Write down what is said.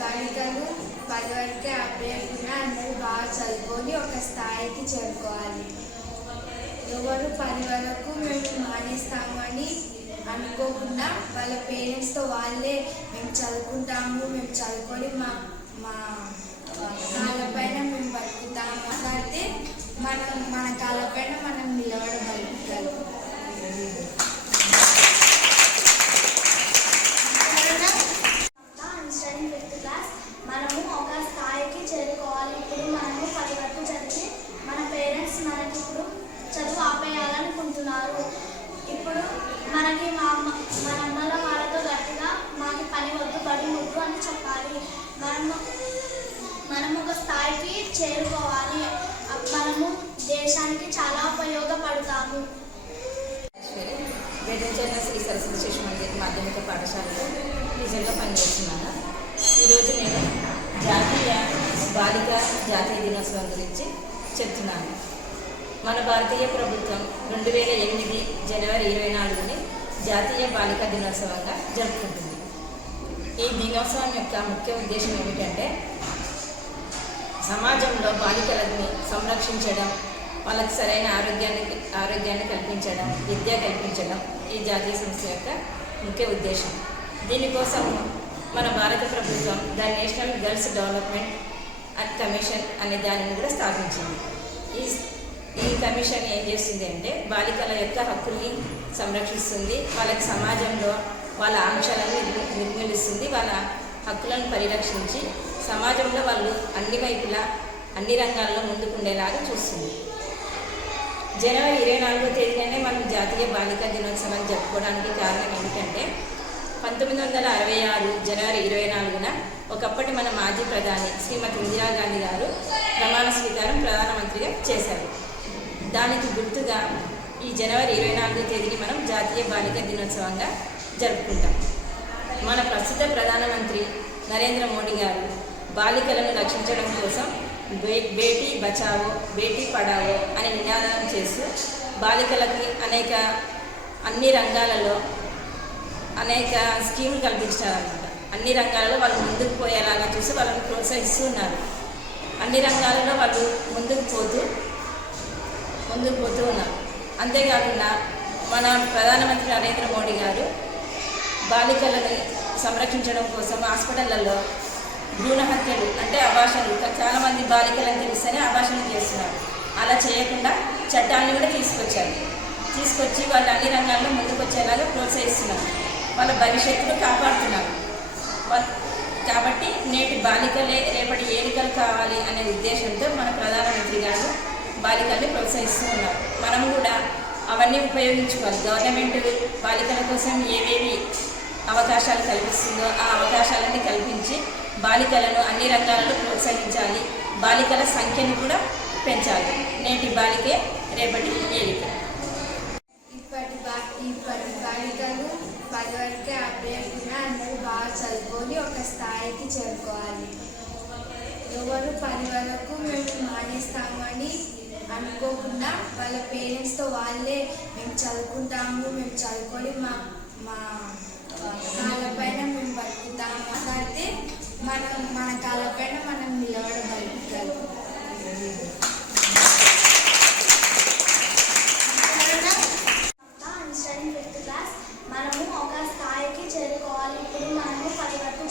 బాలికలు పది వరకే అందరూ బాగా చదువుకొని ఒక స్థాయికి చేరుకోవాలి. ఎవరు పది వరకు మేము మానేస్తామని అనుకోకుండా వాళ్ళ పేరెంట్స్తో వాళ్ళే మేము చదువుకుంటాము మేము చదువుకొని మా మా కాళ్ళపైన మేము బతుకుతాము. మాట్లాడితే మనం మన కాళ్ళపైన మనము మనం ఒక స్థాయికి చేరుకోవాలి. మనము దేశానికి చాలా ఉపయోగపడతాము. బెదంచర్ల శ్రీ సరస్వతి శిశు మందిర్ మాధ్యమిక పాఠశాలలో టీచర్గా పనిచేస్తున్నాను. ఈరోజు నేను జాతీయ బాలిక జాతీయ దినోత్సవం గురించి చెప్తున్నాను. మన భారతీయ ప్రభుత్వం రెండు వేల ఎనిమిది జనవరి ఇరవై నాలుగుని జాతీయ బాలికా దినోత్సవంగా జరుపుకుంటుంది. ఈ దినోత్సవం యొక్క ముఖ్య ఉద్దేశం ఏమిటంటే సమాజంలో బాలికలని సంరక్షించడం వాళ్ళకి సరైన ఆరోగ్యాన్ని ఆరోగ్యాన్ని కల్పించడం విద్య కల్పించడం ఈ జాతీయ సంస్థ యొక్క ముఖ్య ఉద్దేశం. దీనికోసం మన భారత ప్రభుత్వం the national girls development and commission అనే దానిని కూడా స్థాపించింది. ఈ ఈ కమిషన్ ఏం చేస్తుంది అంటే బాలికల యొక్క హక్కుల్ని సంరక్షిస్తుంది వాళ్ళకి సమాజంలో వాళ్ళ ఆంక్షలను నిర్మూలిస్తుంది వాళ్ళ హక్కులను పరిరక్షించి సమాజంలో వాళ్ళు అన్ని వైపులా అన్ని రంగాల్లో ముందుకుండేలాగా చూస్తుంది. జనవరి ఇరవై నాలుగో తేదీనే మనం జాతీయ బాలికా దినోత్సవం జరుపుకోవడానికి కారణం ఏమిటంటే పంతొమ్మిది వందల అరవై ఆరు జనవరి ఇరవై నాలుగున ఒకప్పటి మన మాజీ ప్రధాని శ్రీమతి ఇందిరాగాంధీ గారు ప్రమాణ స్వీకారం ప్రధానమంత్రిగా చేశారు. దానికి గుర్తుగా ఈ జనవరి ఇరవై నాలుగో తేదీని మనం జాతీయ బాలికా దినోత్సవంగా జరుపుకుంటాం. మన ప్రస్తుత ప్రధానమంత్రి నరేంద్ర మోడీ గారు బాలికలను రక్షించడం కోసం బే బేటీ బచావో బేటీ పడావో అని నినాదం చేస్తూ బాలికలకి అనేక అన్ని రంగాలలో అనేక స్కీములు కల్పించారన్నమాట. అన్ని రంగాలలో వాళ్ళు ముందుకు పోయేలాగా చూసి వాళ్ళని ప్రోత్సహిస్తూ ఉన్నారు. అన్ని రంగాలలో వాళ్ళు ముందుకు పోతూ ముందుకు పోతూ ఉన్నారు. అంతేకాకుండా మన ప్రధానమంత్రి నరేంద్ర మోడీ గారు బాలికలని సంరక్షించడం కోసం హాస్పిటళ్ళలో భ్రూణ హత్యలు అంటే అభాషణలు చాలామంది బాలికలను తెలిస్తేనే అభాషణలు చేస్తున్నారు. అలా చేయకుండా చట్టాలను కూడా తీసుకొచ్చారు. తీసుకొచ్చి వాళ్ళు అన్ని రంగాల్లో ముందుకు వచ్చేలాగా ప్రోత్సహిస్తున్నారు. వాళ్ళ భవిష్యత్తును కాపాడుతున్నారు. కాబట్టి నేటి బాలికలే రేపటి ఏలికలు కావాలి అనే ఉద్దేశంతో మన ప్రధానమంత్రి గారు బాలికల్ని ప్రోత్సహిస్తూ ఉన్నారు. మనం కూడా అవన్నీ ఉపయోగించుకోవాలి. గవర్నమెంట్ బాలికల కోసం ఏవేవి అవకాశాలు కల్పిస్తుందో ఆ అవకాశాలన్నీ కల్పించి బాలికలను అన్ని రంగాలలో ప్రోత్సహించాలి. బాలికల సంఖ్యను కూడా పెంచాలి. నేటి బాలికే రేపటి ఏలిక. ఇప్పటి బా ఇప్పటి బాలికలు పది వరకే అభ్యర్థిన అందరూ బాగా చదువుకొని ఒక స్థాయికి చేరుకోవాలి. ఎవరు పది వరకు మేము మానేస్తామని అనుకోకుండా వాళ్ళ పేరెంట్స్తో వాళ్ళే మేము చదువుకుంటాము మేము చదువుకొని మా మా కాళ్ళపైన మేము బతుకుతాము అయితే మనం మన కాళ్ళపైన మనం నిలబడగలం